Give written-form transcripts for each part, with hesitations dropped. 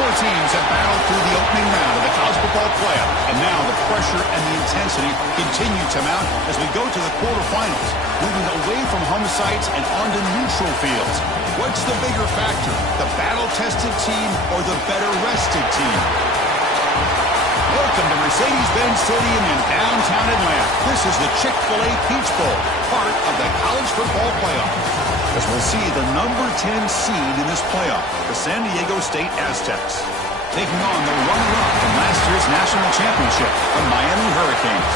Four teams have battled through the opening round of the college football playoff, and now the pressure and the intensity continue to mount as we go to the quarterfinals, moving away from home sites and onto neutral fields. What's the bigger factor, the battle-tested team or the better-rested team? Welcome to Mercedes-Benz Stadium in downtown Atlanta. This is the Chick-fil-A Peach Bowl, part of the college football playoff. As we'll see the number 10 seed in this playoff, the San Diego State Aztecs, taking on the runner-up in last year's national championship, the Miami Hurricanes.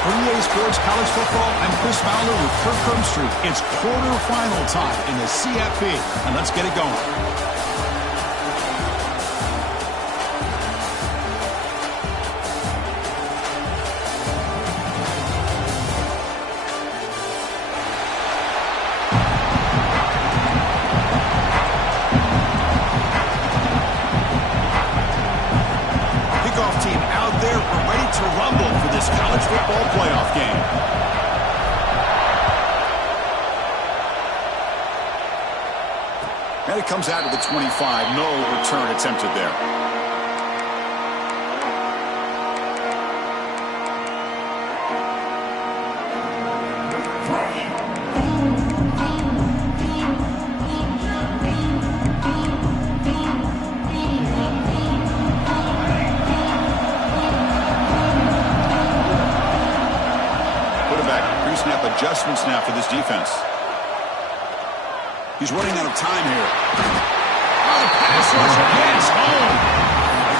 For EA Sports College Football, I'm Chris Fowler with Kirk Herbstreit. It's quarterfinal time in the CFP, and let's get it going. Football playoff game. And it comes out of the 25. No return attempted there. Adjustments now for this defense. He's running out of time here. Oh, the pass rush gets home.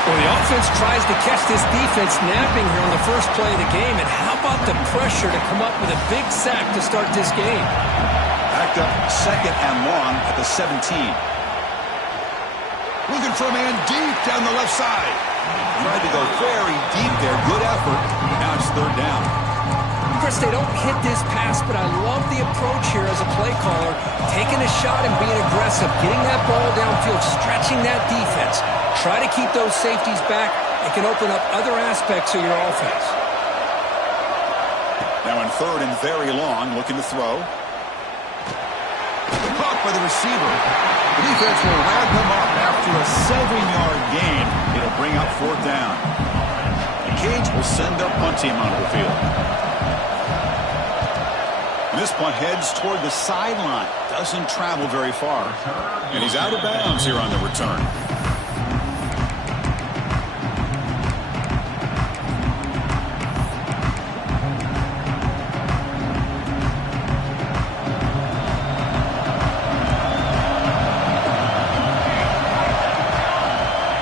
Well, the offense tries to catch this defense napping here on the first play of the game. And how about the pressure to come up with a big sack to start this game? Backed up second and long at the 17. Looking for a man deep down the left side. Tried to go very deep there. Good effort. Now it's third down. Chris, they don't hit this pass, but I love the approach here as a play caller. Taking a shot and being aggressive, getting that ball downfield, stretching that defense. Try to keep those safeties back. It can open up other aspects of your offense. Now in third and very long, looking to throw. Caught by the receiver. The defense will wrap him up after a 7-yard gain. It'll bring up fourth down. The Canes will send their punt team onto the field. This punt heads toward the sideline. Doesn't travel very far. And he's out of bounds here on the return.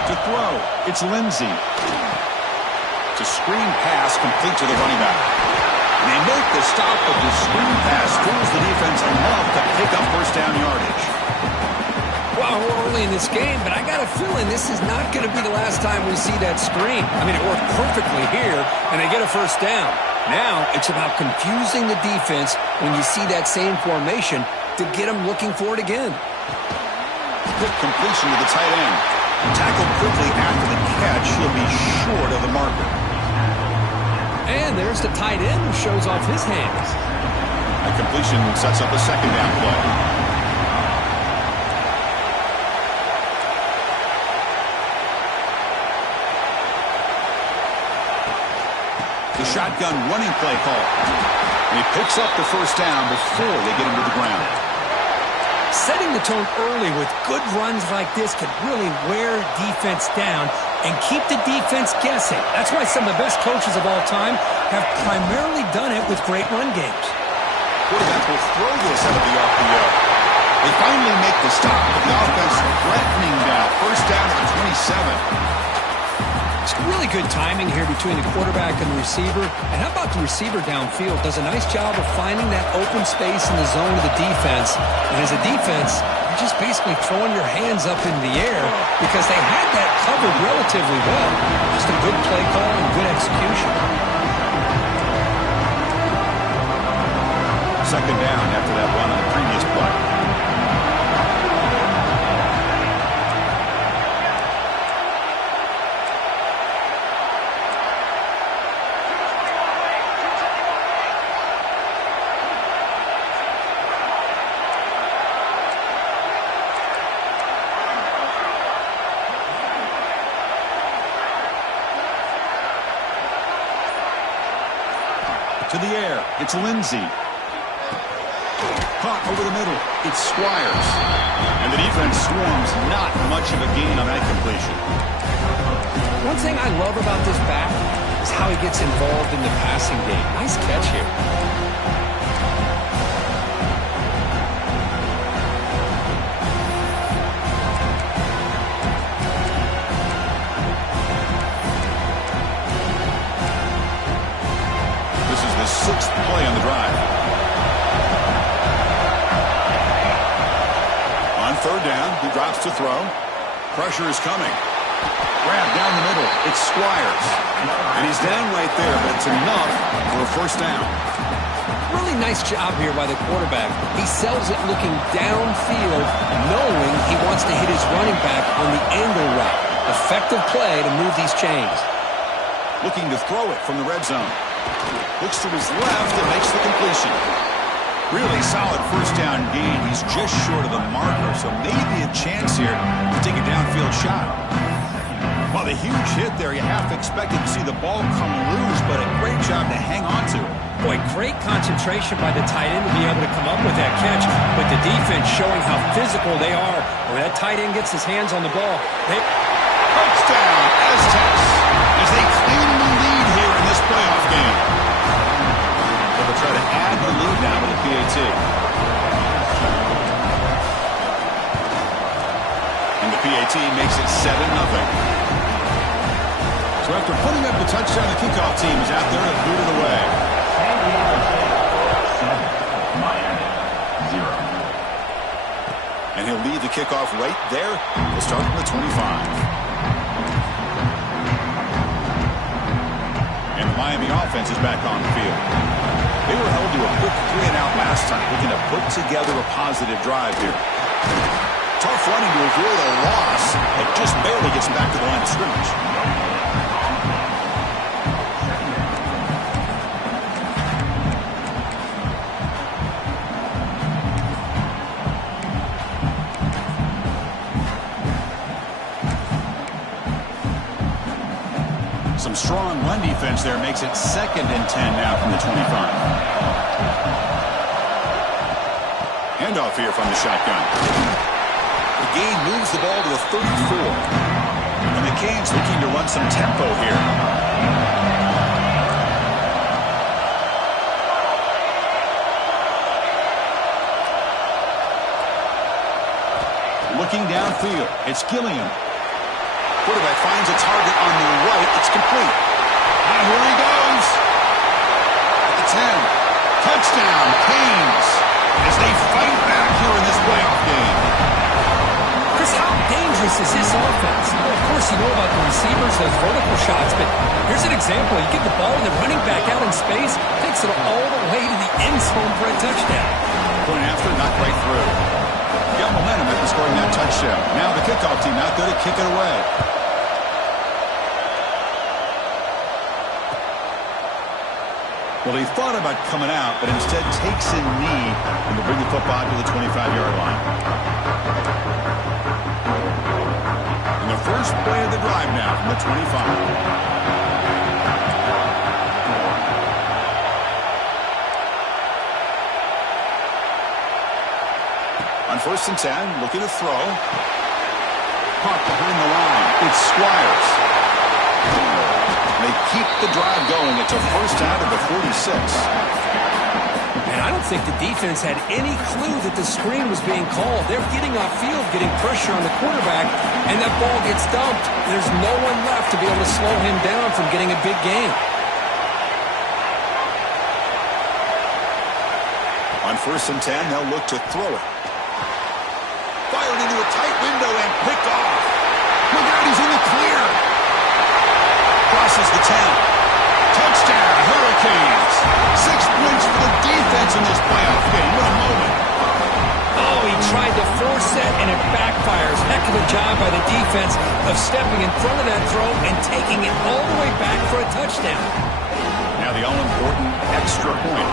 To throw, it's Lindsey. It's a screen pass complete to the running back. And they make the stop, but the screen pass fools the defense enough to pick up first down yardage. Well, we're early in this game, but I got a feeling this is not going to be the last time we see that screen. I mean, it worked perfectly here, and they get a first down. Now, it's about confusing the defense when you see that same formation to get them looking for it again. Quick completion to the tight end. Tackled quickly after the catch. He'll be short of the marker. And there's the tight end who shows off his hands. That completion sets up a second down play. The shotgun running play call. And he picks up the first down before they get him to the ground. Setting the tone early with good runs like this can really wear defense down and keep the defense guessing. That's why some of the best coaches of all time have primarily done it with great run games. Quarterback will throw this out of the RPO. They finally make the stop, but the offense threatening now. First down at the 27. It's really good timing here between the quarterback and the receiver. And how about the receiver downfield? Does a nice job of finding that open space in the zone of the defense. And as a defense, you're just basically throwing your hands up in the air because they had that covered relatively well. Just a good play call and good execution. Second down after that run on the previous play. to the air. It's Lindsey. Caught over the middle. It's Squires. And the defense swarms. Not much of a gain on that completion. One thing I love about this back is how he gets involved in the passing game. Nice catch here. This is the 6th play on the drive. On 3rd down, he drops to throw. Pressure is coming. Grab down the middle. It's Squires. And he's down right there, but it's enough for a 1st down. Really nice job here by the quarterback. He sells it looking downfield, knowing he wants to hit his running back on the angle route. Effective play to move these chains. Looking to throw it from the red zone. Looks to his left and makes the completion. Really solid 1st down gain. He's just short of the marker, so maybe a chance here to take a downfield shot. Well, the huge hit there, you half expected to see the ball come loose, but a great job to hang on to it. Boy, great concentration by the tight end to be able to come up with that catch, but the defense showing how physical they are. When that tight end gets his hands on the ball, touchdown, Aztecs, as they claim the lead here in this playoff game. They'll try to add the lead now with the PAT. And the PAT makes it 7-0. So after putting up the touchdown, the kickoff team is out there to boot it away. Miami, 0. And he'll lead the kickoff right there. We'll start from the 25. And the Miami offense is back on the field. They were held to a quick 3-and-out last time, looking to put together a positive drive here. Tough running to avoid a loss that just barely gets back to the line of scrimmage. Some strong run defense there makes it 2nd and 10 now from the 25. Handoff here from the shotgun. The gain moves the ball to the 34. And the Canes looking to run some tempo here. Looking downfield, it's Gilliam. Quarterback finds a target on the right. It's complete. And here he goes. At the 10. Touchdown, Canes, as they fight back here in this playoff game. Chris, how dangerous is this offense? Well, of course, you know about the receivers, those vertical shots, but here's an example. You get the ball and the running back out in space, takes it all the way to the end zone for a touchdown. Point after, not quite through. Got momentum after scoring that touchdown. Now the kickoff team out there to kick it away. Well, he thought about coming out, but instead takes a knee and will bring the football to the 25-yard line. And the first play of the drive now from the 25. On 1st and 10, looking to throw. Caught behind the line. It's Squires. They keep the drive going. It's a 1st down to the 46. And I don't think the defense had any clue that the screen was being called. They're getting off field, getting pressure on the quarterback, and that ball gets dumped. There's no one left to be able to slow him down from getting a big gain. On 1st and 10, they'll look to throw it. Fired into a tight window and picked off. Look out, he's in the clear. Crosses the 10. Touchdown, Hurricanes. 6 points for the defense in this playoff game. What a moment. Oh, he tried to force that, and it backfires. Heck of a job by the defense of stepping in front of that throw and taking it all the way back for a touchdown. Now the all-important extra point.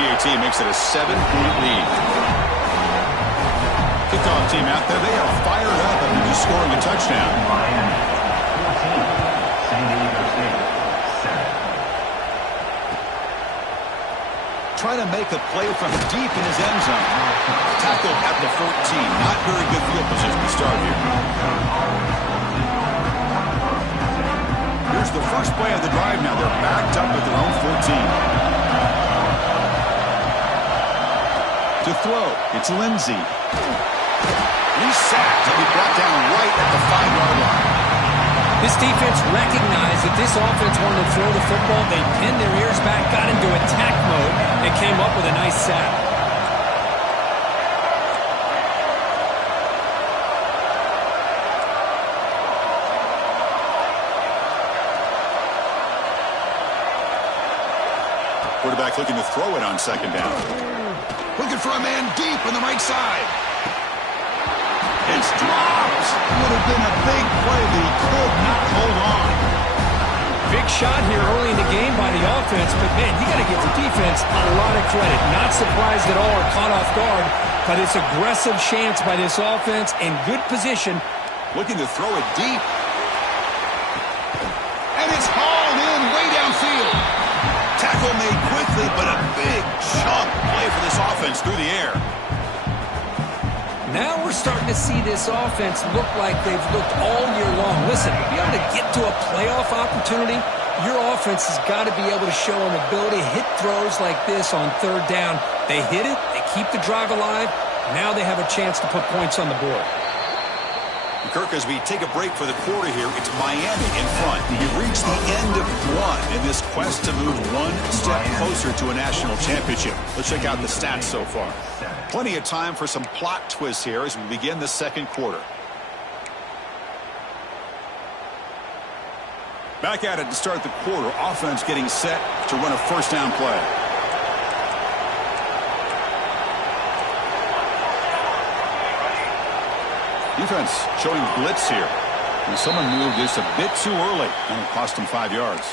PAT makes it a 7-point lead. Kickoff team out there, they are fired up after just scoring a touchdown. Miami, 14. San trying to make a play from deep in his end zone. Tackle at the 14. Not very good field position to start here. Here's the first play of the drive now. They're backed up at their own 14. To throw, it's Lindsey. He's sacked. He'll be brought down right at the 5-yard line. This defense recognized that this offense wanted to throw the football. They pinned their ears back, got into attack mode, and came up with a nice sack. Quarterback looking to throw it on second down. Looking for a man deep on the right side. It's dropped. Would have been a big play, but he could not hold on. Big shot here early in the game by the offense, but, man, you got to give the defense a lot of credit. Not surprised at all or caught off guard, but it's aggressive chance by this offense in good position. Looking to throw it deep. And it's hauled in way downfield. Tackle made quickly, but a big chunk play for this offense through the air. Now we're starting to see this offense look like they've looked all year long. Listen, to be able to get to a playoff opportunity, your offense has got to be able to show an ability to hit throws like this on third down. They hit it, they keep the drive alive. Now they have a chance to put points on the board. Kirk, as we take a break for the quarter here, it's Miami in front. You've reached the end of one in this quest to move one step closer to a national championship. Let's check out the stats so far. Plenty of time for some plot twists here as we begin the second quarter. Back at it to start the quarter. Offense getting set to run a first down play. Defense showing blitz here. And someone moved this a bit too early, and it cost him 5 yards.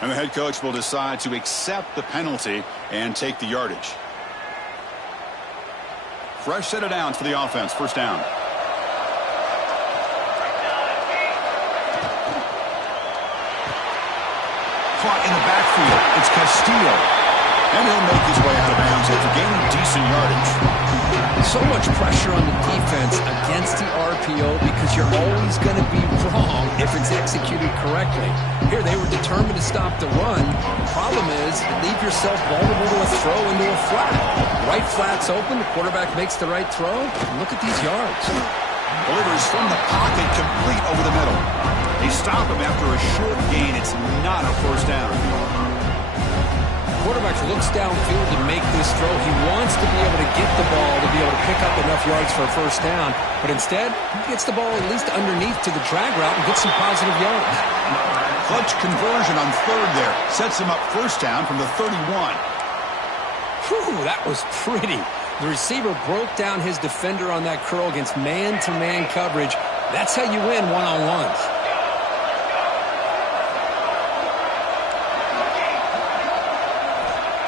And the head coach will decide to accept the penalty and take the yardage. Fresh set of downs for the offense. First down. Caught in the backfield. It's Castillo. And he'll make his way out of bounds after gaining decent yardage. So much pressure on the defense against the RPO because you're always going to be wrong if it's executed correctly. Here, they were determined to stop the run. The problem is you leave yourself vulnerable to a throw into a flat. Right flat's open. The quarterback makes the right throw. And look at these yards. Delivers from the pocket, complete over the middle. They stop him after a short gain. It's not a first down. Quarterback looks downfield to make this throw. He wants to be able to get the ball to be able to pick up enough yards for a first down. But instead, he gets the ball at least underneath to the drag route and gets some positive yards. Clutch conversion on third there. Sets him up first down from the 31. Whew, that was pretty. The receiver broke down his defender on that curl against man-to-man coverage. That's how you win one-on-ones.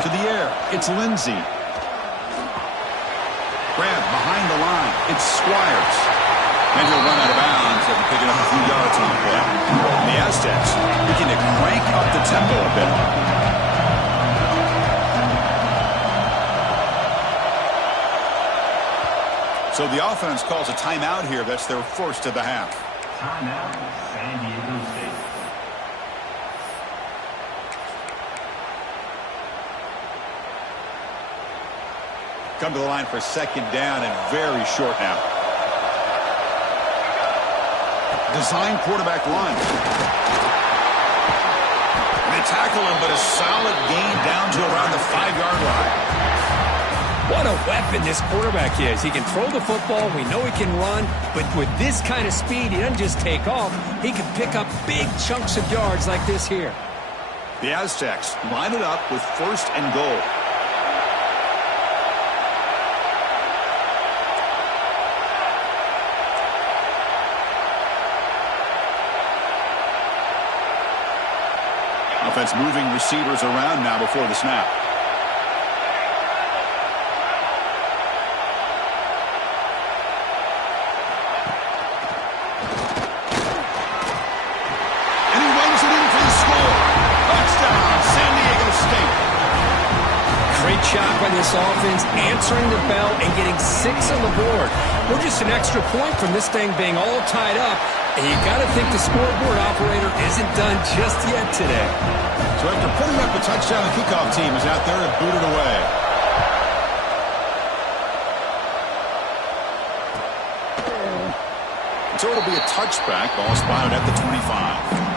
To the air, it's Lindsey. Grab behind the line, it's Squires. And he'll run out of bounds after picking up a few yards on the play. And the Aztecs looking to crank up the tempo a bit. So the offense calls a timeout here. That's their first of the half. Timeout, San Diego State. Come to the line for second down and very short now. Design quarterback run. They tackle him, but a solid gain down to around the 5-yard line. What a weapon this quarterback is. He can throw the football. We know he can run. But with this kind of speed, he doesn't just take off. He can pick up big chunks of yards like this here. The Aztecs line it up with first and goal. Offense moving receivers around now before the snap. And he runs it in for the score. Touchdown, San Diego State. Great job by this offense, answering the bell and getting 6 on the board. We're just an extra point from this thing being all tied up, and you got to think the scoreboard operator isn't done just yet today. So after putting up a touchdown, the kickoff team is out there to boot it away. So it'll be a touchback. Ball spotted at the 25.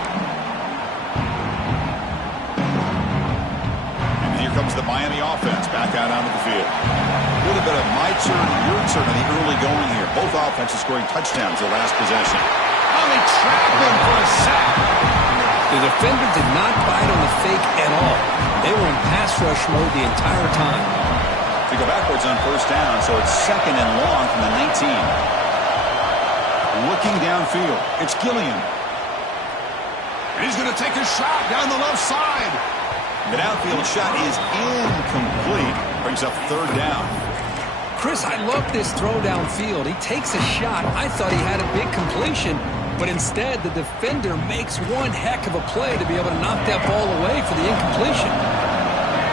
Comes the Miami offense back out onto the field. A little bit of my turn, your turn in the early going here. Both offenses scoring touchdowns their last possession. Oh, they trapped him for a sack. The defender did not bite on the fake at all. They were in pass rush mode the entire time. They go backwards on first down, so it's 2nd and long from the 19. Looking downfield, it's Gilliam. And he's going to take a shot down the left side. The downfield shot is incomplete. Brings up 3rd down. Chris, I love this throw downfield. He takes a shot. I thought he had a big completion, but instead the defender makes one heck of a play to be able to knock that ball away for the incompletion.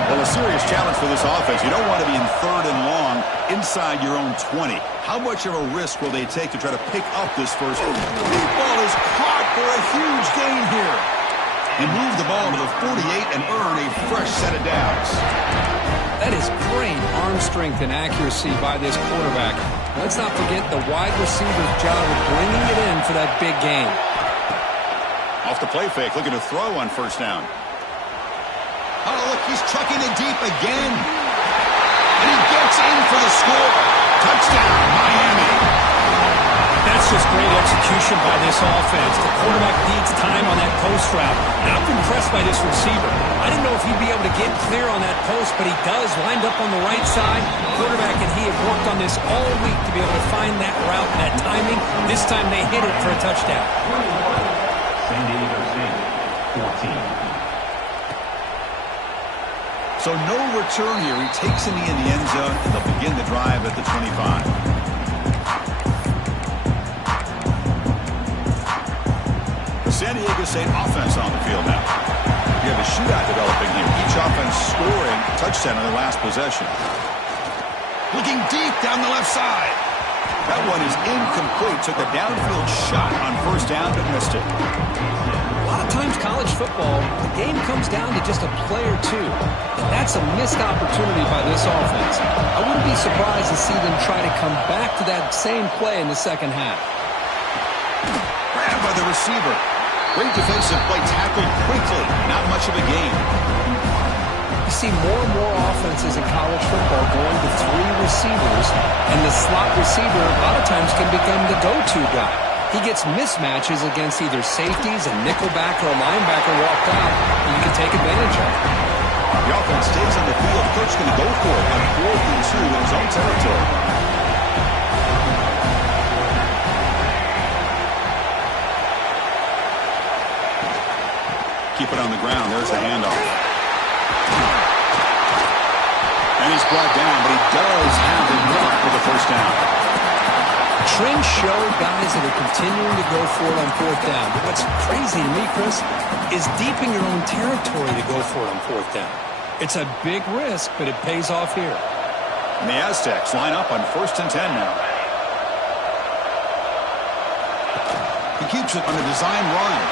Well, a serious challenge for this offense. You don't want to be in 3rd and long inside your own 20. How much of a risk will they take to try to pick up this first? The ball is caught for a huge gain here. He moved the ball to the 48 and earned a fresh set of downs. That is great arm strength and accuracy by this quarterback. Let's not forget the wide receiver's job of bringing it in for that big gain. Off the play fake, looking to throw on first down. Oh, look, he's chucking it deep again. And he gets in for the score. Touchdown, Miami. That's just great execution by this offense. The quarterback needs time on that post route. And I'm impressed by this receiver. I didn't know if he'd be able to get clear on that post, but he does. Lined up on the right side. Quarterback and he have worked on this all week to be able to find that route and that timing. This time they hit it for a touchdown. San Diego State, 14. So no return here. He takes it in the end zone, and they'll begin the drive at the 25. San Diego State offense on the field now. You have a shootout developing here. Each offense scoring a touchdown on their last possession. Looking deep down the left side. That one is incomplete. Took a downfield shot on first down, but missed it. A lot of times college football, the game comes down to just a play or two. And that's a missed opportunity by this offense. I wouldn't be surprised to see them try to come back to that same play in the second half. Grabbed by the receiver. Great defensive play, tackled quickly. Not much of a gain. You see more and more offenses in college football going to 3 receivers, and the slot receiver a lot of times can become the go-to guy. He gets mismatches against either safeties, a nickelback, or a linebacker walked out, and you can take advantage of it. The offense stays on the field. Coach going to go for it on 4th and 2 in his own territory. Keep it on the ground. There's the handoff. And he's brought down, but he does have enough for the first down. Trends show guys that are continuing to go for it on 4th down. But what's crazy to me, Chris, is deep in your own territory to go for it on 4th down. It's a big risk, but it pays off here. And the Aztecs line up on 1st and 10 now. He keeps it on a design run.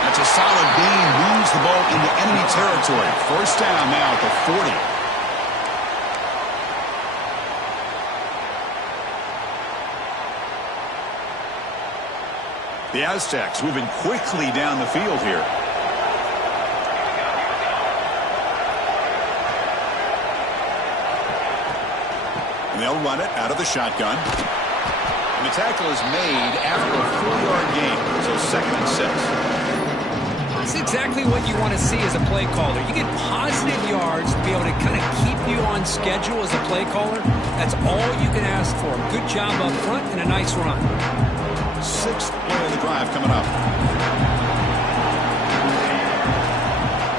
That's a solid gain. Moves the ball into enemy territory. First down now at the 40. The Aztecs moving quickly down the field here. And they'll run it out of the shotgun. And the tackle is made after a 4-yard gain. So 2nd and 6. That's exactly what you want to see as a play caller. You get positive yards to be able to kind of keep you on schedule as a play caller. That's all you can ask for. Good job up front and a nice run. 6th play of the drive coming up.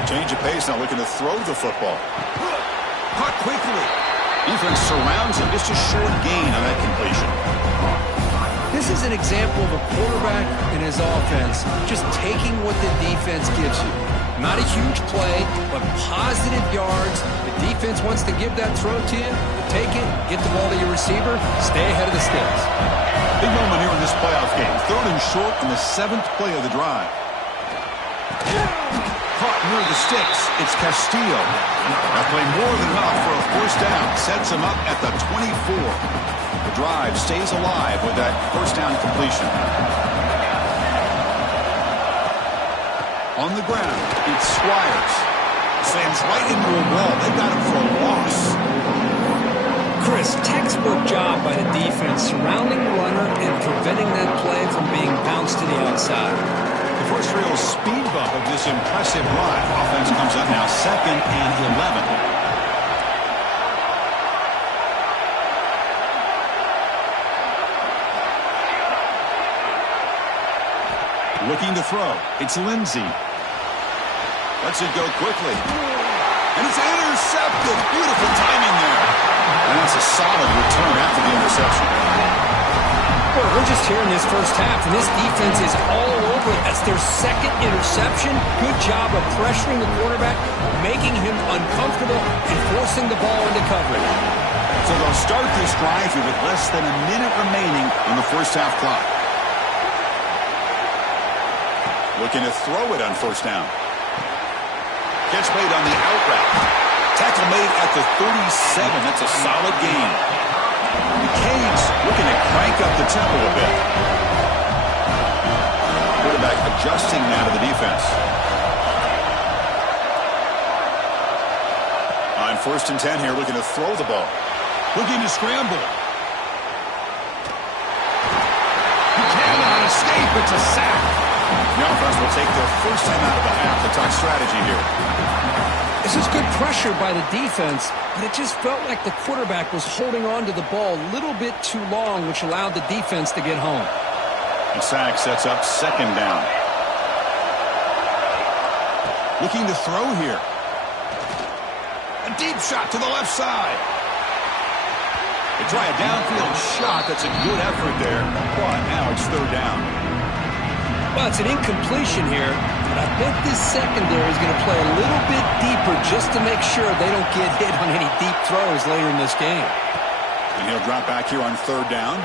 Change of pace now, looking to throw the football. Caught quickly. Defense surrounds him. Just a short gain on that completion. This is an example of a quarterback and his offense just taking what the defense gives you. Not a huge play, but positive yards. The defense wants to give that throw to you. Take it, get the ball to your receiver, stay ahead of the sticks. Big moment here in this playoff game. 3rd and short in the 7th play of the drive. Caught near the sticks. It's Castillo. That play more than enough for a first down. Sets him up at the 24. The drive stays alive with that first down completion. On the ground, it's Squires. Slams right into a wall. They got him for a loss. Chris, textbook job by the defense surrounding the runner and preventing that play from being bounced to the outside. The first real speed bump of this impressive drive. Offense comes up now 2nd and 11. Looking to throw. It's Lindsey. Lets it go quickly. And it's intercepted. Beautiful timing there. And that's a solid return after the interception. Well, we're just here in this first half, and this defense is all over it. That's their 2nd interception. Good job of pressuring the quarterback, making him uncomfortable, and forcing the ball into coverage. So they'll start this drive here with less than a minute remaining on the first half clock. Looking to throw it on first down. Gets made on the out route. Tackle made at the 37. That's a solid gain. The Canes looking to crank up the tempo a bit. Quarterback adjusting now to the defense. On 1st and 10 here, looking to throw the ball. Looking to scramble. He cannot escape. It's a sack. The offense will take their first time out of the half to talk strategy here. This is good pressure by the defense, but it just felt like the quarterback was holding on to the ball a little bit too long, which allowed the defense to get home. And sack sets up 2nd down. Looking to throw here. A deep shot to the left side. They try a downfield shot. That's a good effort there. But now it's 3rd down. Well, it's an incompletion here, but I bet this secondary is going to play a little bit deeper just to make sure they don't get hit on any deep throws later in this game. And he'll drop back here on 3rd down.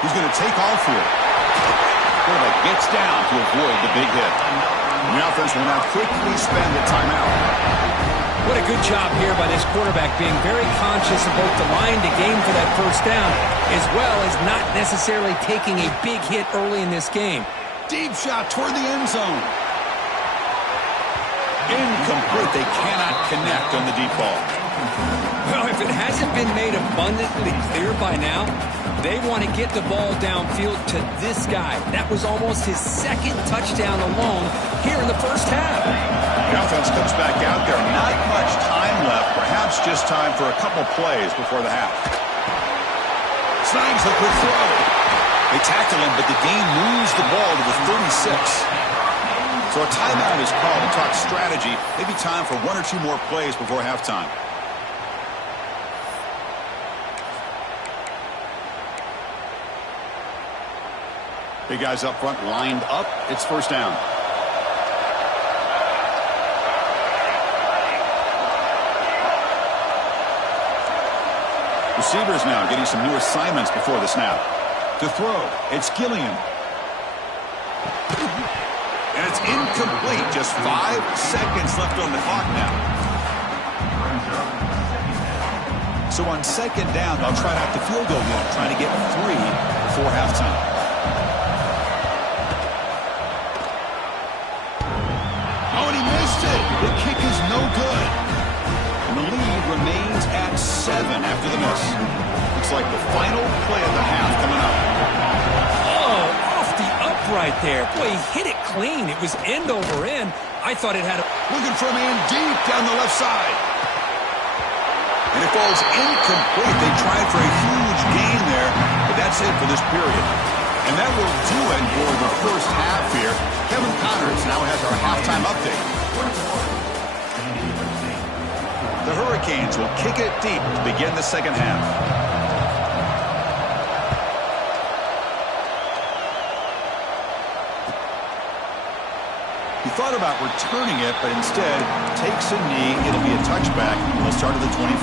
He's going to take off here. Quarterback gets down to avoid the big hit. And the offense will now quickly spend the timeout. What a good job here by this quarterback, being very conscious of both the line to gain for that first down, as well as not necessarily taking a big hit early in this game. Deep shot toward the end zone. Incomplete. They cannot connect on the deep ball. Well, if it hasn't been made abundantly clear by now, they want to get the ball downfield to this guy. That was almost his 2nd touchdown alone here in the first half. The offense comes back out there. Not much time left. Perhaps just time for a couple plays before the half. Snags the quick throw. They tackle him, but the game moves the ball to the 36. So a timeout is called to talk strategy. Maybe time for 1 or 2 more plays before halftime. Big guys up front lined up. It's first down. Receivers now getting some new assignments before the snap. To throw, it's Gilliam. And it's incomplete. Just 5 seconds left on the clock now. So on 2nd down, they'll try out the field goal unit, trying to get 3 before halftime. Oh, and he missed it. The kick is no good. And the lead remains at 7 after the miss. Looks like the final play of the half coming up. Oh, off the upright there. Boy, he hit it clean. It was end over end. I thought it had a... Looking for a man deep down the left side. And it falls incomplete. They tried for a huge gain there, but that's it for this period. And that will do it for the first half here. Kevin Connors now has our halftime update. The Hurricanes will kick it deep to begin the second half. He thought about returning it, but instead takes a knee. It'll be a touchback. They'll start at the 25.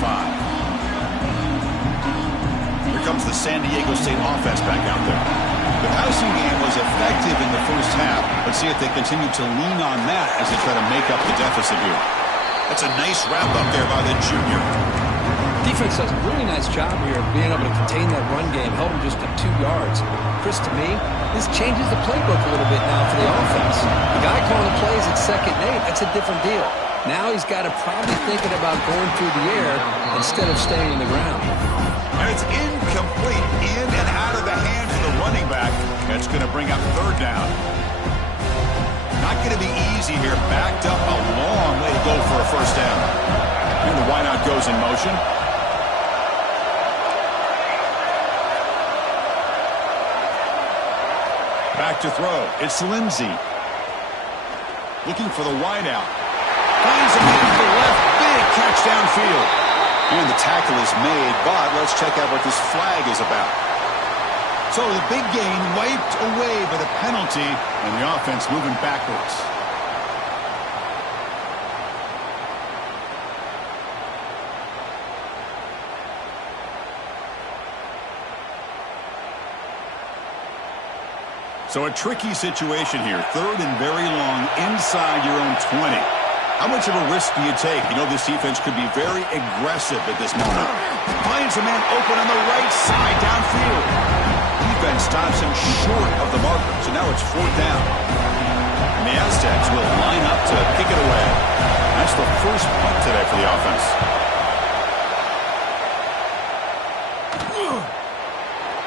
Here comes the San Diego State offense back out there. The passing game was effective in the first half. Let's see if they continue to lean on that as they try to make up the deficit here. That's a nice wrap up there by the junior. Defense does a really nice job here of being able to contain that run game, held him just to 2 yards. Chris, to me, this changes the playbook a little bit now for the offense. The guy calling the plays at 2nd and 8, that's a different deal. Now he's got to probably thinking about going through the air instead of staying in the ground. And it's incomplete, in and out of the hands of the running back. That's going to bring up 3rd down. Not going to be easy here. Backed up a long way to go for a 1st down. And the wideout goes in motion. Back to throw. It's Lindsey. Looking for the wideout. Finds a man to the left. Big catch downfield. And the tackle is made, but let's check out what this flag is about. So the big gain wiped away by the penalty, and the offense moving backwards. So a tricky situation here. 3rd and very long inside your own 20. How much of a risk do you take? You know this defense could be very aggressive at this moment. Finds a man open on the right side downfield. Defense stops him short of the marker, so now it's 4th down. And the Aztecs will line up to kick it away. That's the first punt today for the offense.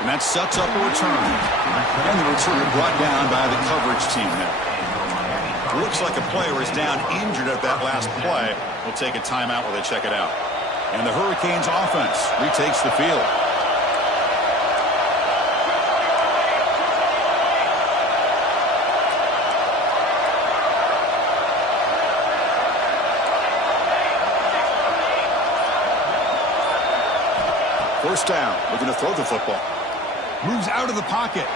And that sets up a return. And the return brought down by the coverage team now. Looks like a player is down injured at that last play. We'll take a timeout while they check it out. And the Hurricanes offense retakes the field. First down, looking to throw the football. Moves out of the pocket.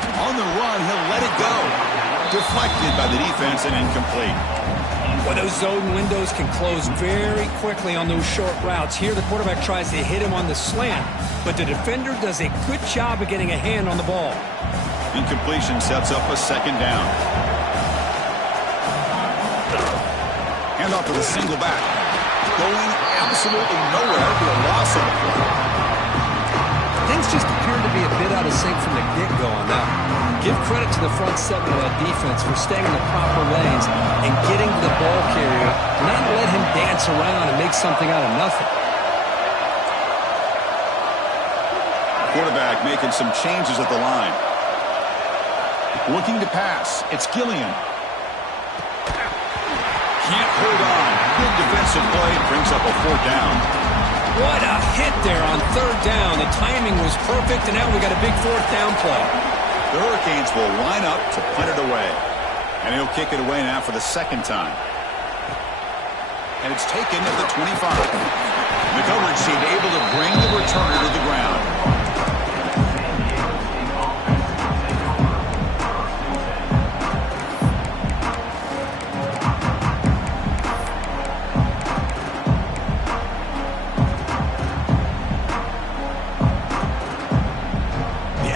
On the run, he'll let it go. Deflected by the defense and incomplete. Well, those zone windows can close very quickly on those short routes. Here, the quarterback tries to hit him on the slant, but the defender does a good job of getting a hand on the ball. Incompletion sets up a 2nd down. Hand off to the single back. Going absolutely nowhere for a loss on the play. Things just appear to be a bit out of sync from the get-go on that. Give credit to the front 7 of that defense for staying in the proper lanes and getting to the ball carrier, not let him dance around and make something out of nothing. Quarterback making some changes at the line. Looking to pass. It's Gillian. Can't hold on. Good defensive play. Brings up a 4th down. What a hit there on 3rd down. The timing was perfect, and now we got a big 4th down play. The Hurricanes will line up to punt it away. And he'll kick it away now for the 2nd time. And it's taken at the 25. The coverage team able to bring the returner to the ground.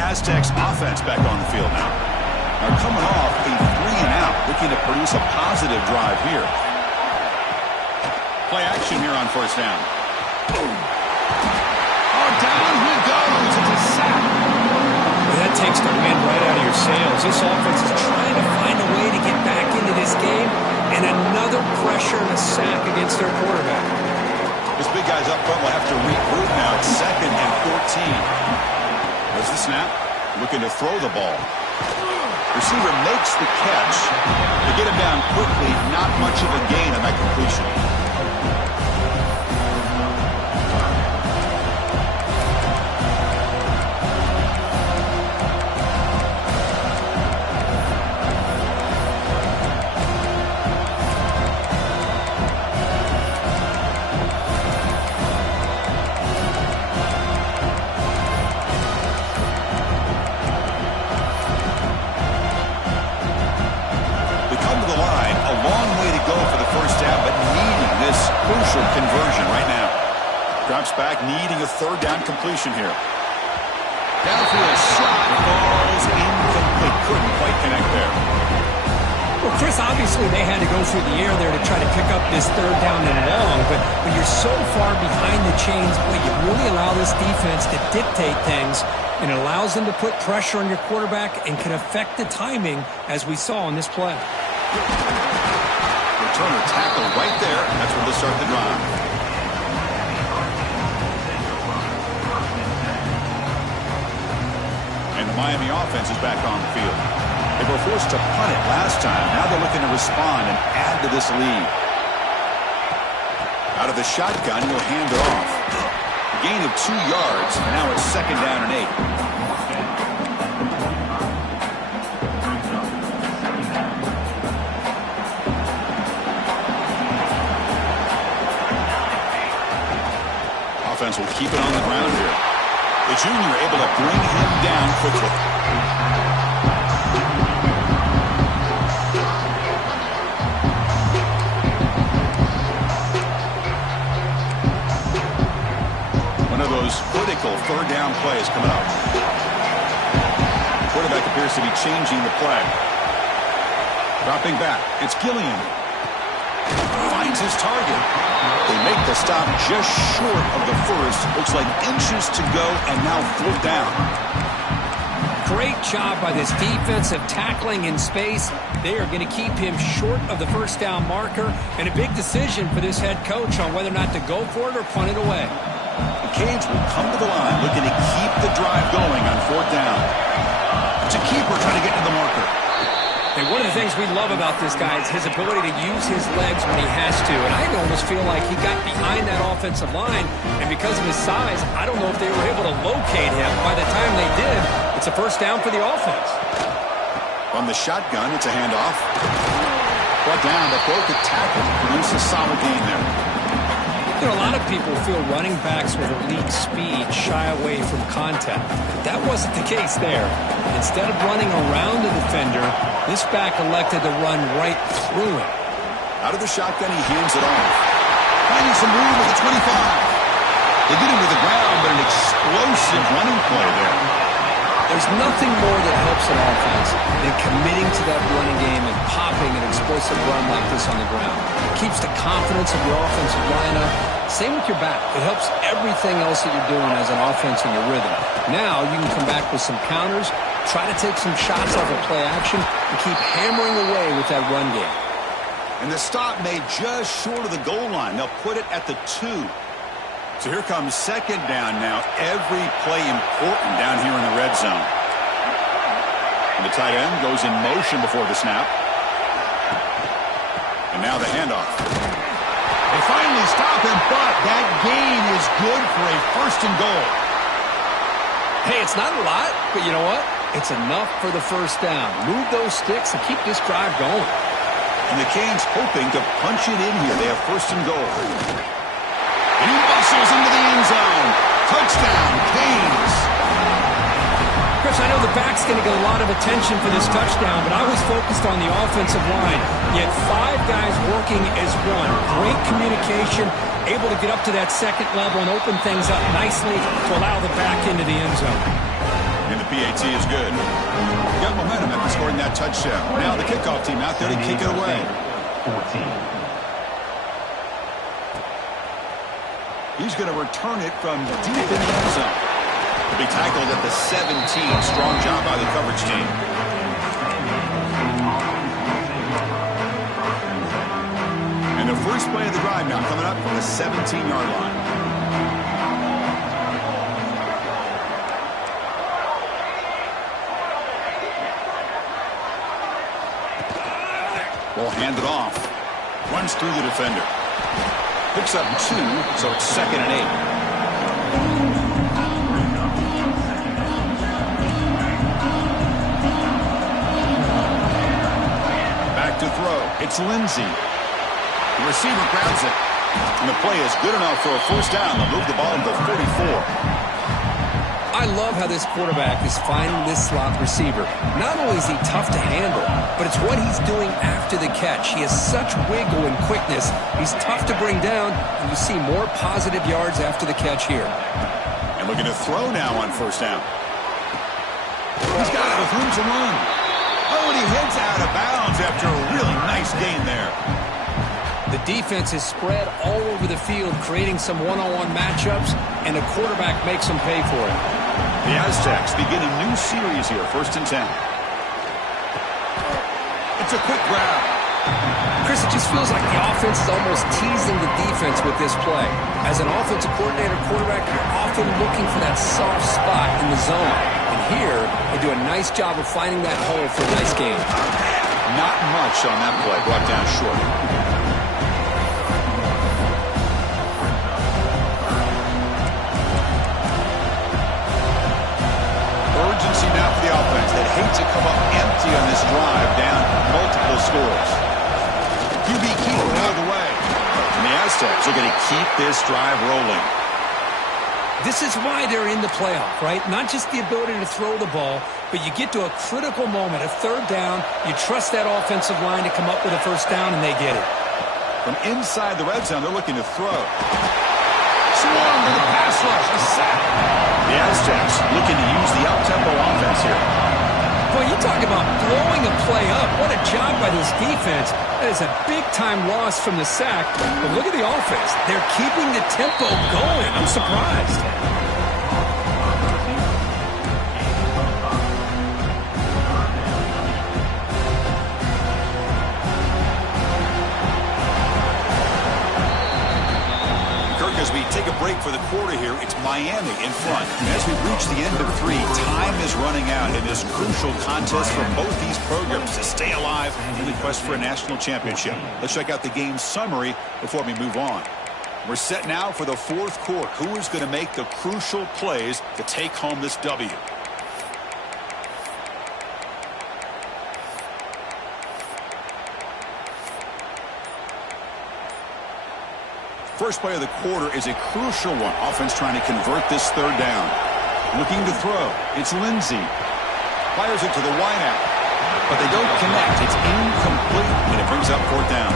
Aztecs offense back on the field now. They're coming off a 3-and-out, looking to produce a positive drive here. Play action here on 1st down. Oh, down he goes. It's a sack. Well, that takes the wind right out of your sails. This offense is trying to find a way to get back into this game, and another pressure and a sack against their quarterback. This big guy's up front will have to regroup now. It's 2nd and 14. There's the snap. Looking to throw the ball. Receiver makes the catch. To get him down quickly, not much of a gain on that completion. conversion right now. Drops back, needing a third down completion here. Downfield shot falls incomplete. Couldn't quite connect there. Well, Chris, obviously they had to go through the air there to try to pick up this third down and long, but when you're so far behind the chains, boy, you really allow this defense to dictate things, and it allows them to put pressure on your quarterback and can affect the timing, as we saw in this play. Returner tackle right there. That's where they'll start the drive. And the Miami offense is back on the field. They were forced to punt it last time. Now they're looking to respond and add to this lead. Out of the shotgun, he'll hand it off. A gain of 2 yards. Now it's 2nd down and 8. Offense will keep it on the ground here. The junior able to bring him down quickly. Critical third down plays coming up. Quarterback appears to be changing the play. Dropping back. It's Gilliam. Finds his target. They make the stop just short of the first. Looks like inches to go, and now 4th down. Great job by this defensive tackling in space. They are going to keep him short of the first down marker, and a big decision for this head coach on whether or not to go for it or punt it away. The Canes will come to the line looking to keep the drive going on 4th down. It's a keeper trying to get to the marker. And one of the things we love about this guy is his ability to use his legs when he has to. And I almost feel like he got behind that offensive line, and because of his size, I don't know if they were able to locate him. By the time they did, it's a first down for the offense. From the shotgun, it's a handoff. Brought down, but broke the tackle. Produced a solid gain there. You know, a lot of people feel running backs with elite speed shy away from contact. But that wasn't the case there. Instead of running around the defender, this back elected to run right through him. Out of the shotgun, he hands it off. Finding some room at the 25. They get him to the ground, but an explosive running play there. There's nothing more that helps an offense than committing to that running game and popping an explosive run like this on the ground. It keeps the confidence of your offensive lineup. Same with your back. It helps everything else that you're doing as an offense in your rhythm. Now you can come back with some counters, try to take some shots off of play action, and keep hammering away with that run game. And the stop made just short of the goal line. They'll put it at the 2. So here comes 2nd down now. Every play important down here in the red zone. And the tight end goes in motion before the snap. And now the handoff. They finally stop him, but that gain is good for a 1st and goal. Hey, it's not a lot, but you know what? It's enough for the first down. Move those sticks and keep this drive going. And the Canes hoping to punch it in here. They have 1st and goal. And he bustles into the end zone. Touchdown, Canes. Chris, I know the back's going to get a lot of attention for this touchdown, but I was focused on the offensive line. Yet 5 guys working as one. Great communication, able to get up to that 2nd level and open things up nicely to allow the back into the end zone. And the PAT is good. Got momentum after scoring that touchdown. Now the kickoff team out there to kick it away. 14. He's going to return it from deep in the end zone. To be tackled at the 17. Strong job by the coverage team. And the first play of the drive now coming up from the 17-yard line. Will hand it off. Runs through the defender. Picks up 2, so it's 2nd and 8. Back to throw. It's Lindsey. The receiver grabs it. And the play is good enough for a first down. They'll move the ball to the 44. I love how this quarterback is finding this slot receiver. Not only is he tough to handle, but it's what he's doing after the catch. He has such wiggle and quickness. He's tough to bring down, and you see more positive yards after the catch here. And looking to throw now on first down. He's got it with room to run. Oh, and he heads out of bounds after a really nice gain there. The defense is spread all over the field, creating some one-on-one matchups, and the quarterback makes them pay for it. The Aztecs begin a new series here, 1st and 10. It's a quick grab. Chris, it just feels like the offense is almost teasing the defense with this play. As an offensive coordinator quarterback, you're often looking for that soft spot in the zone. And here, they do a nice job of finding that hole for a nice gain. Not much on that play, brought down short. Urgency now for the offense that hate to come up empty on this drive, down multiple scores. QB keeper all the way. And the Aztecs are going to keep this drive rolling. This is why they're in the playoff, right? Not just the ability to throw the ball, but you get to a critical moment, a 3rd down, you trust that offensive line to come up with a 1st down, and they get it. From inside the red zone, they're looking to throw. Swarm with a pass rush, a sack. The Aztecs looking to use the up-tempo offense here. Boy, you talk about blowing a play up. What a job by this defense. That is a big-time loss from the sack. But look at the offense. They're keeping the tempo going. I'm surprised. As we take a break for the quarter here, it's Miami in front. And as we reach the end of 3, time is running out in this crucial contest for both these programs to stay alive in the quest for a national championship. Let's check out the game summary before we move on. We're set now for the 4th quarter. Who is going to make the crucial plays to take home this W? First play of the quarter is a crucial one. Offense trying to convert this 3rd down. Looking to throw. It's Lindsey. Fires it to the wideout. But they don't connect. It's incomplete, and it brings up 4th down.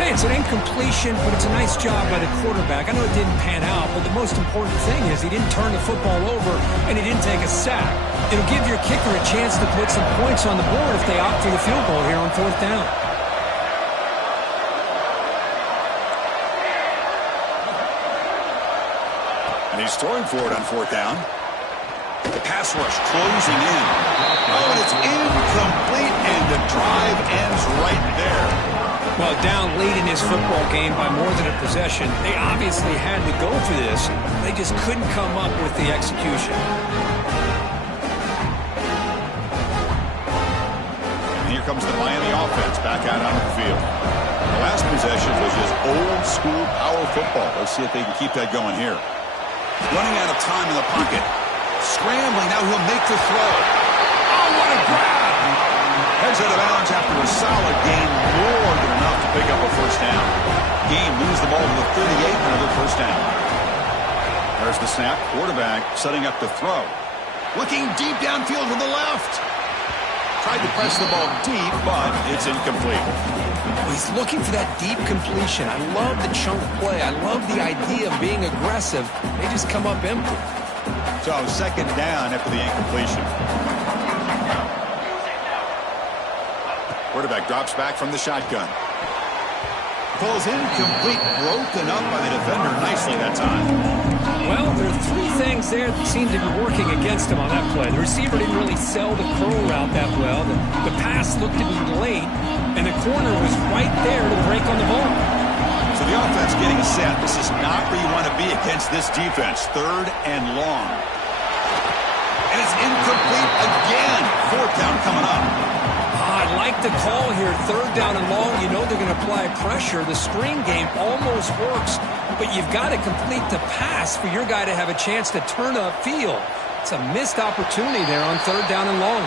Hey, it's an incompletion, but it's a nice job by the quarterback. I know it didn't pan out, but the most important thing is he didn't turn the football over, and he didn't take a sack. It'll give your kicker a chance to put some points on the board if they opt for the field goal here on 4th down. And he's throwing for it on 4th down. The pass rush closing in. Oh, and it's incomplete, and the drive ends right there. Well, down late in this football game by more than a possession, they obviously had to go for this. They just couldn't come up with the execution. And here comes the Miami offense back out onto the field. The last possession was just old-school power football. Let's see if they can keep that going here. Running out of time in the pocket. Scrambling, now he'll make the throw. Oh, what a grab! Heads out of bounds after a solid gain, more than enough to pick up a 1st down. Game moves the ball to the 38, another 1st down. There's the snap, quarterback setting up the throw. Looking deep downfield to the left. Tried to press the ball deep, but it's incomplete. He's looking for that deep completion. I love the chunk play. I love the idea of being aggressive. They just come up empty. So 2nd down after the incompletion. Quarterback drops back from the shotgun. Falls incomplete, broken up by the defender nicely that time. Well, there are 3 things there that seem to be working against him on that play. The receiver didn't really sell the curl route that well. The pass looked to be late, and the corner was right there to break on the ball. So the offense getting set. This is not where you want to be against this defense. 3rd and long. And it's incomplete again. 4th down coming up. I like the call here. 3rd down and long. You know they're going to apply pressure. The screen game almost works, but you've got to complete the pass for your guy to have a chance to turn upfield. It's a missed opportunity there on 3rd down and long.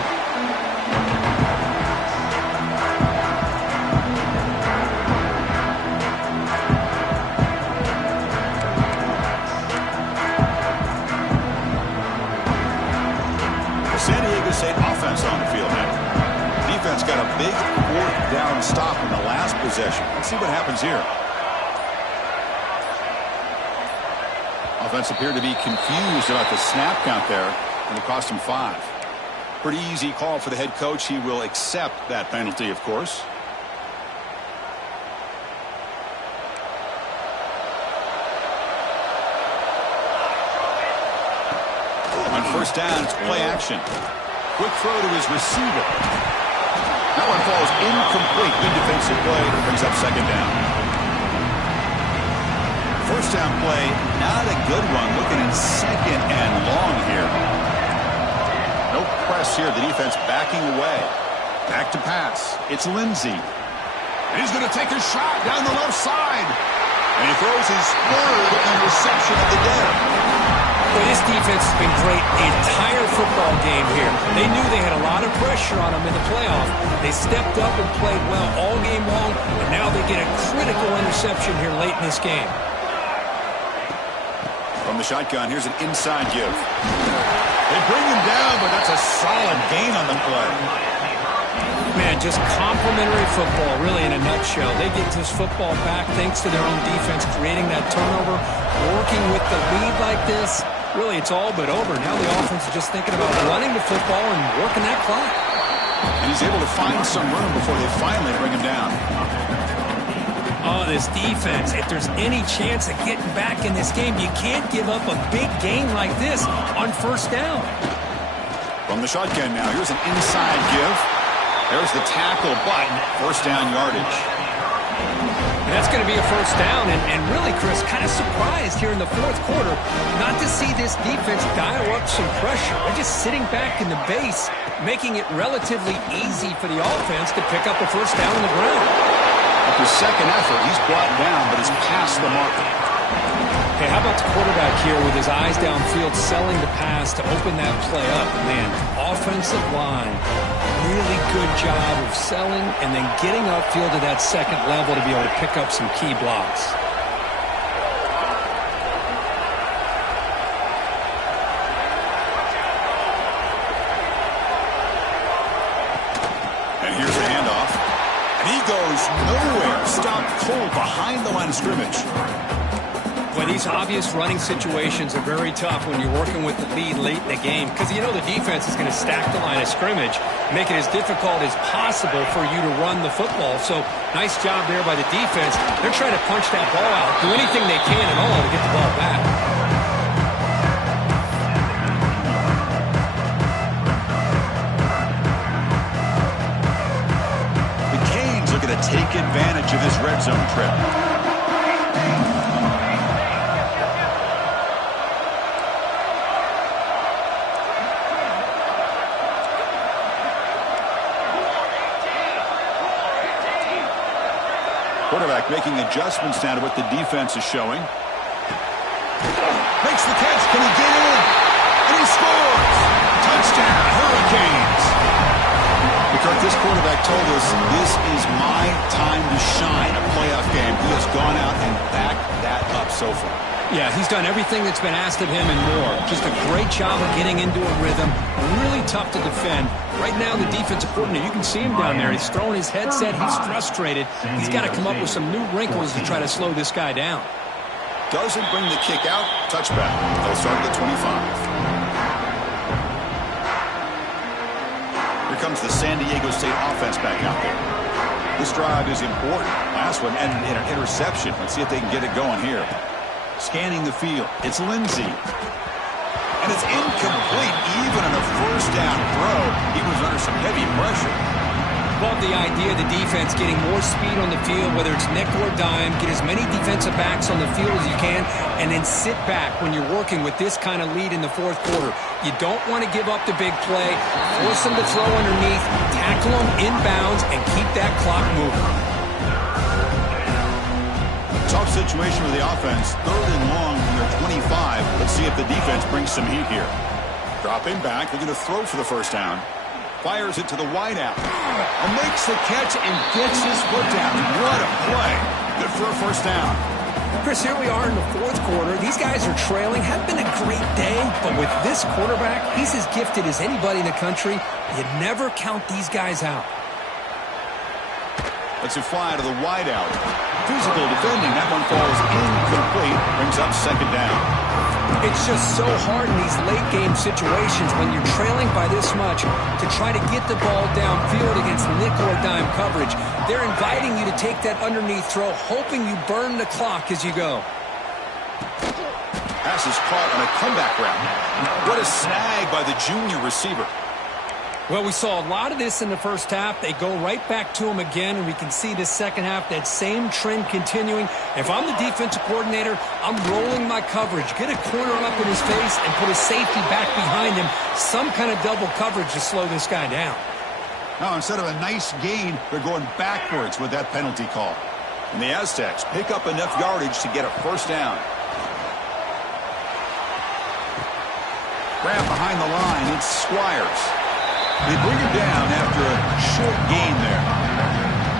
stop in the last possession. Let's see what happens here. Offense appeared to be confused about the snap count there, and it cost him 5. Pretty easy call for the head coach. He will accept that penalty, of course. On first down, it's play action. Quick throw to his receiver. That one falls incomplete. Good defensive play. Brings up second down. First down play, not a good one. Looking in second and long here. No press here. The defense backing away. Back to pass. It's Lindsey. He's going to take a shot down the left side. And he throws his third interception of the day. Well, this defense has been great the entire football game here. They knew they had a lot of pressure on them in the playoff. They stepped up and played well all game long, and now they get a critical interception here late in this game. From the shotgun, here's an inside give. They bring him down, but that's a solid gain on the play. Man, just complimentary football, really, in a nutshell. They get this football back thanks to their own defense, creating that turnover, working with the lead like this. Really, it's all but over. Now the offense is just thinking about running the football and working that clock. And he's able to find some room before they finally bring him down. Oh, this defense, if there's any chance of getting back in this game, you can't give up a big gain like this on first down. From the shotgun now, here's an inside give. There's the tackle, but first down yardage. And that's going to be a first down, and really, Chris, kind of surprised here in the fourth quarter not to see this defense dial up some pressure. They're just sitting back in the base, making it relatively easy for the offense to pick up a first down on the ground. After second effort, he's brought down, but he's past the mark. Hey, how about the quarterback here with his eyes downfield, selling the pass to open that play up? Man, offensive line, really good job of selling and then getting upfield to that second level to be able to pick up some key blocks. And here's a handoff. And he goes nowhere. Stopped cold behind the line of scrimmage. Well, these obvious running situations are very tough when you're working with the lead late in the game because you know the defense is going to stack the line of scrimmage, make it as difficult as possible for you to run the football. So, nice job there by the defense. They're trying to punch that ball out, do anything they can at all to get the ball back. The Canes are going to take advantage of this red zone trip. Quarterback making adjustments now to what the defense is showing. Makes the catch. Can he get in? And he scores! Touchdown, Hurricanes! Because this quarterback told us this is my time to shine, a playoff game. He has gone out and backed that up so far. Yeah, he's done everything that's been asked of him and more. Just a great job of getting into a rhythm. Really tough to defend. Right now, the defensive coordinator, you can see him down there. He's throwing his headset. He's frustrated. He's got to come up with some new wrinkles to try to slow this guy down. Doesn't bring the kick out. Touchback. They'll start at the 25. Here comes the San Diego State offense back out there. This drive is important. Last one ended in an interception. Let's see if they can get it going here. Scanning the field. It's Lindsey. And it's incomplete. Even on a first down throw, he was under some heavy pressure. Love the idea of the defense getting more speed on the field, whether it's nickel or dime, get as many defensive backs on the field as you can, and then sit back when you're working with this kind of lead in the fourth quarter. You don't want to give up the big play, force them to throw underneath, tackle them inbounds, and keep that clock moving. Tough situation with the offense. Third and long from their 25. Let's see if the defense brings some heat here. Dropping back. They're going to throw for the first down. Fires it to the wideout. And makes the catch and gets his foot down. What a play. Good for a first down. Chris, here we are in the fourth quarter. These guys are trailing. Had been a great day, but with this quarterback, he's as gifted as anybody in the country. You never count these guys out. Lets it fly to the wideout. Physical defending. That one falls incomplete. Brings up second down. It's just so hard in these late-game situations when you're trailing by this much to try to get the ball downfield against nickel or dime coverage. They're inviting you to take that underneath throw, hoping you burn the clock as you go. Pass is caught on a comeback route. What a snag by the junior receiver. Well, we saw a lot of this in the first half. They go right back to him again, and we can see this second half, that same trend continuing. If I'm the defensive coordinator, I'm rolling my coverage. Get a corner up in his face and put a safety back behind him. Some kind of double coverage to slow this guy down. Now, instead of a nice gain, they're going backwards with that penalty call. And the Aztecs pick up enough yardage to get a first down. Grab behind the line. It's Squires. They bring him down after a short gain there.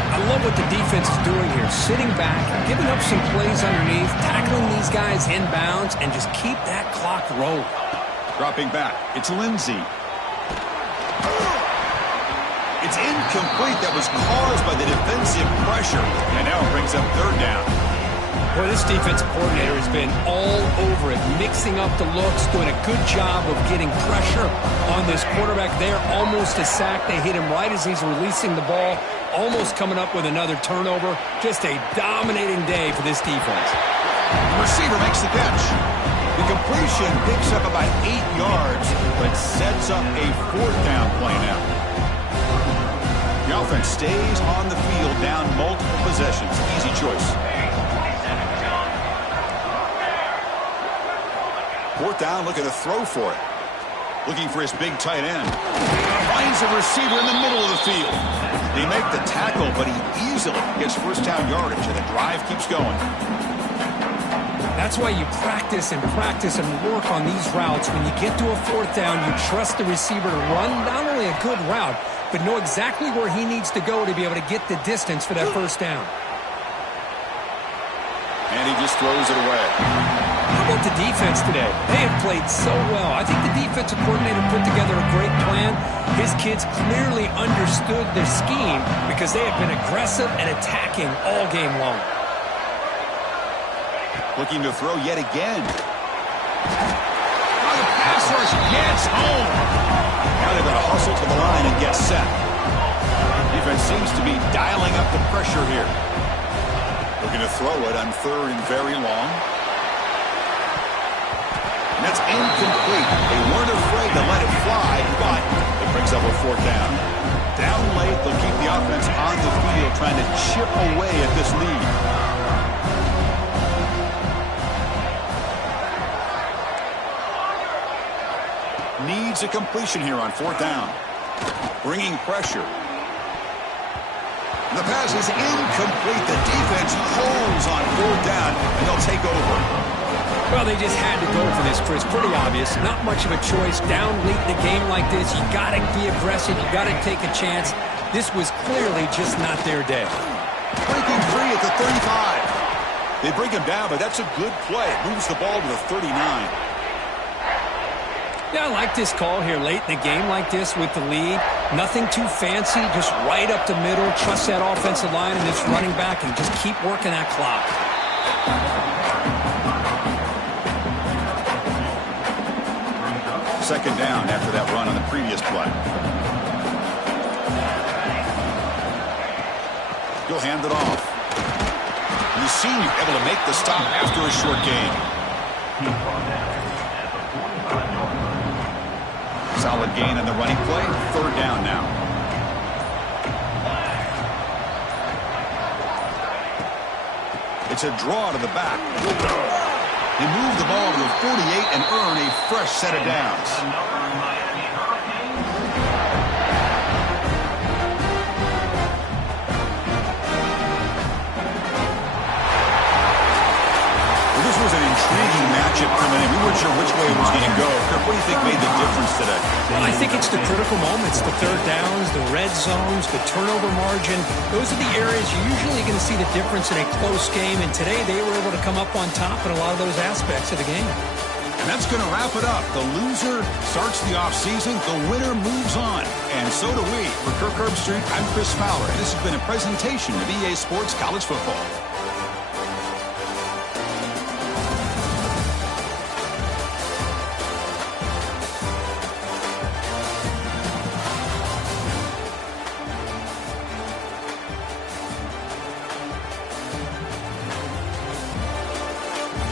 I love what the defense is doing here. Sitting back, giving up some plays underneath, tackling these guys inbounds, and just keep that clock rolling. Dropping back. It's Lindsey. It's incomplete. That was caused by the defensive pressure. And now it brings up third down. Boy, this defensive coordinator has been all over it, mixing up the looks, doing a good job of getting pressure on this quarterback there. Almost a sack. They hit him right as he's releasing the ball, almost coming up with another turnover. Just a dominating day for this defense. The receiver makes the catch. The completion picks up about 8 yards, but sets up a fourth down play now. The offense stays on the field down multiple possessions. Easy choice. Fourth down, looking to throw for it. Looking for his big tight end. Finds a receiver in the middle of the field. They make the tackle, but he easily gets first down yardage, and the drive keeps going. That's why you practice and work on these routes. When you get to a fourth down, you trust the receiver to run not only a good route, but know exactly where he needs to go to be able to get the distance for that first down. And he just throws it away. How about the defense today? They have played so well. I think the defensive coordinator put together a great plan. His kids clearly understood the scheme because they have been aggressive and attacking all game long. Looking to throw yet again. Oh, the pass rush gets home. Now they're going to hustle to the line and get set. Defense seems to be dialing up the pressure here. Looking to throw it on third and very long. And that's incomplete. They weren't afraid to let it fly, but it brings up a fourth down. Down late, they'll keep the offense on the field trying to chip away at this lead. Needs a completion here on fourth down. Bringing pressure. The pass is incomplete. The defense holds on fourth down, and they'll take over. Well, they just had to go for this, Chris. Pretty obvious. Not much of a choice. Down late in a game like this, you got to be aggressive. You got to take a chance. This was clearly just not their day. Breaking free at the 35. They bring him down, but that's a good play. It moves the ball to the 39. Yeah, I like this call here late in the game like this with the lead. Nothing too fancy, just right up the middle. Trust that offensive line and this running back and just keep working that clock. Second down after that run on the previous play. He'll hand it off. And the senior able to make the stop after a short gain. Solid gain on the running play. Third down now. It's a draw to the back. They move the ball to the 48 and earn a fresh set of downs. Well, this was an intriguing matchup coming in. We weren't sure which way it was going to go. Kirk, what do you think made the difference today? Well, I think it's the critical moments, the third downs, the red zones, the turnover margin. Those are the areas you're usually going to see the difference in a close game, and today they were able to come up on top in a lot of those aspects of the game. And that's going to wrap it up. The loser starts the offseason. The winner moves on. And so do we. For Kirk Herbstreit, I'm Chris Fowler. This has been a presentation of EA Sports College Football.